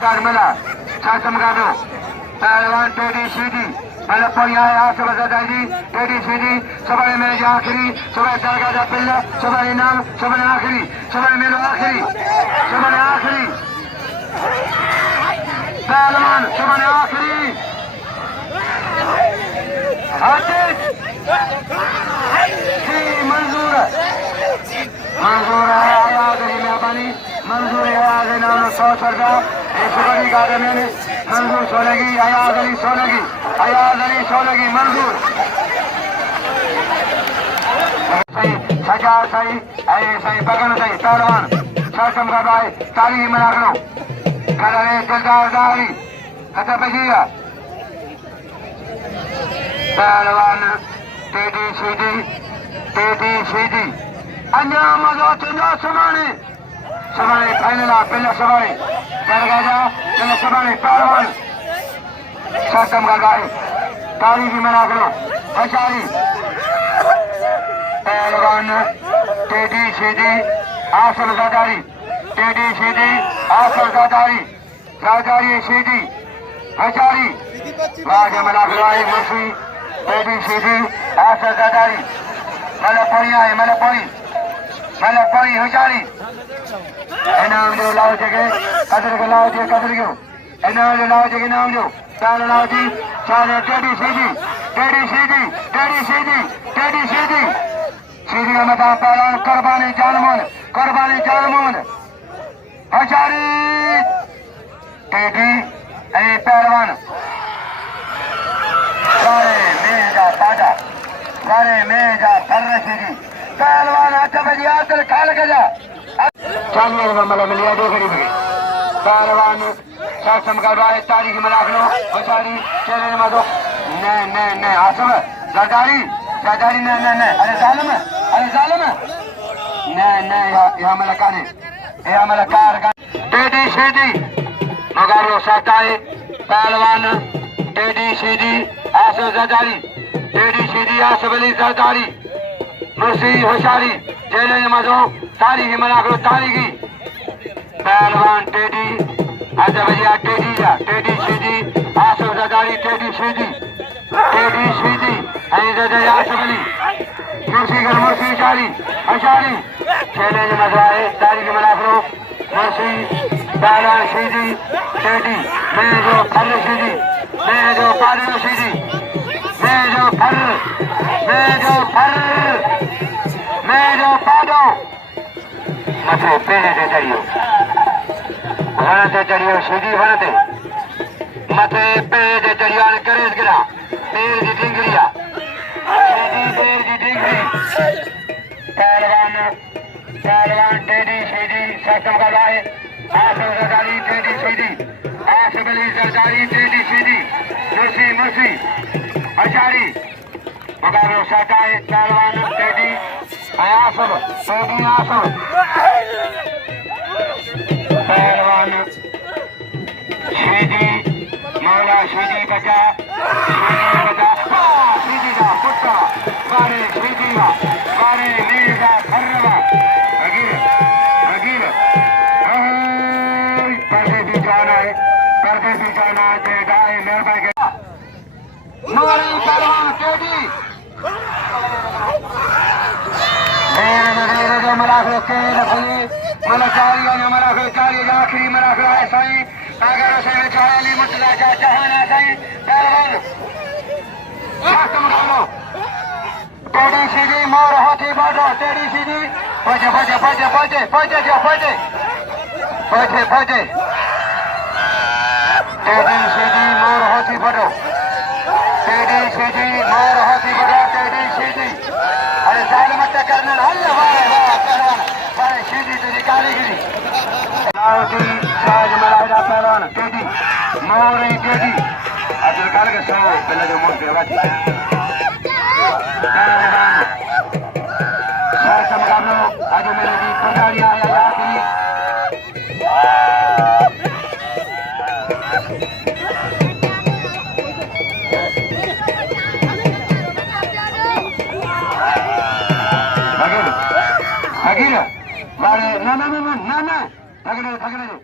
मला मकाबलो पहलवान टेडी शहीदी मलखरो आया जबरदस्त टेडी शहीदी सबने मेरे आखिरी सबने दरगाह का पिल्ला सबने नाम सबने आखिरी सबने मेरे आखिरी सबने आखिरी पहलवान सबने आखिरी मंजूर मंजूर है आयाज मेहरबानी मंजूर है आयाज नाम 100 सरदार एक बड़ी गाड़ी में मंजूर सोनेगी आयाज अली सोनेगी मंजूर सही सजा सही सही बगन सही पहलवान सरकम का भाई तारीख मलाखरो कलरे दिलदार दारी कथा बजीरा पहलवान टेडी शहीदी अन्या मजो चंदा समाने फाइनल पहला सवारी दरगाह पहला सवारी पहलवान सरकम का भाई तारीख मलाखरो हजारी पहलवान टेडी शहीदी आसर ज़ादारी टेडी शहीदी आसर ज़ादारी शहीदी हजारी राज मलाखरो आई मुर्शी टेडी शहीदी आसर ज़ादारी मलखरी आई मलखरी हजारी इनाम जो लाओ जगह कदर के लाओ जे कदर क्यों इनाम जो लाओ जगह इनाम जो चाल लाओ जी चाल टेडी शहीदी शहीदी का मता पहलवान कुर्बानी जानमोन हजारी टेडी पहलवान सारे में जा फर्र शहीदी पहलवान अच्छा बजिया तेरे खाल के जा चाहिए मतलब मिलिया दो खरीद पहलवान शासम का बारे तारीख मलाखरो हजारी चले मदो ने आसम जरदारी ने अरे जालिम ने या मलकार का टेडी शहीदी मगारो साताए पहलवान टेडी शहीदी आसफ जरदारी टेडी शहीदी आसफ अली जरदारी मुर्शी होशारी जेल मजो तारीख मलाखरो तारीखी पहलवान टेडी अच्छा भैया टेडी शहीदी आसफ जरदारी टेडी शहीदी आसफ अली मुर्शी होशारी चैलेंज मजवाए तारीख मलाखरो मुर्शी पहलवान शहीदी टेडी मैं जो फर्र शहीदी मैं जो पादो शहीदी मैं जो पादो मथे पेड़ ते चढ़ियो वण ते चढ़ियो शहीदी वण ते मथे पेड़ ते चढ़ियो हाणे करेस गिरा पेड़ जी ढिंगरी आहे पेड़ जी ढिंगरी पहलवान टेडी शहीदी सरकम का भाई आसफ जरदारी टेडी शहीदी आसफ अली जरदारी टेडी शहीदी मुर्शी हजारी मुकाबलो साताए पहलवान टेडी आसफ पहलवान शहीदी मौला शहीदी बचा शहीदी का पुट्टा बारे शहीदी का बारे मीर का खर्रवा अगीर पर्दे भी जाना है जेदाए मेहरबानी के मारे पहलवान टेडी मेरे मलाखरो के रखली मलकारी मलाखरो कारी आखिरी मलाखरो है साईं अगर से चाली मुतला चाहना साईं पहलवान शासम गालो टेडी शहीदी मोर हाथी बाडो टेडी शहीदी फजे टेडी शहीदी मोर हाथी बाडो टेडी शहीदी अरे जालिम करने वाले शहीदी तो निकाली गई साज मलाखरा पहलवान टेडी मोर टेडी अजल काल के सो पहले जो मोर देवा शासम गानो आज मेरे जी पधारी आया आखिरी Agil, na, thagre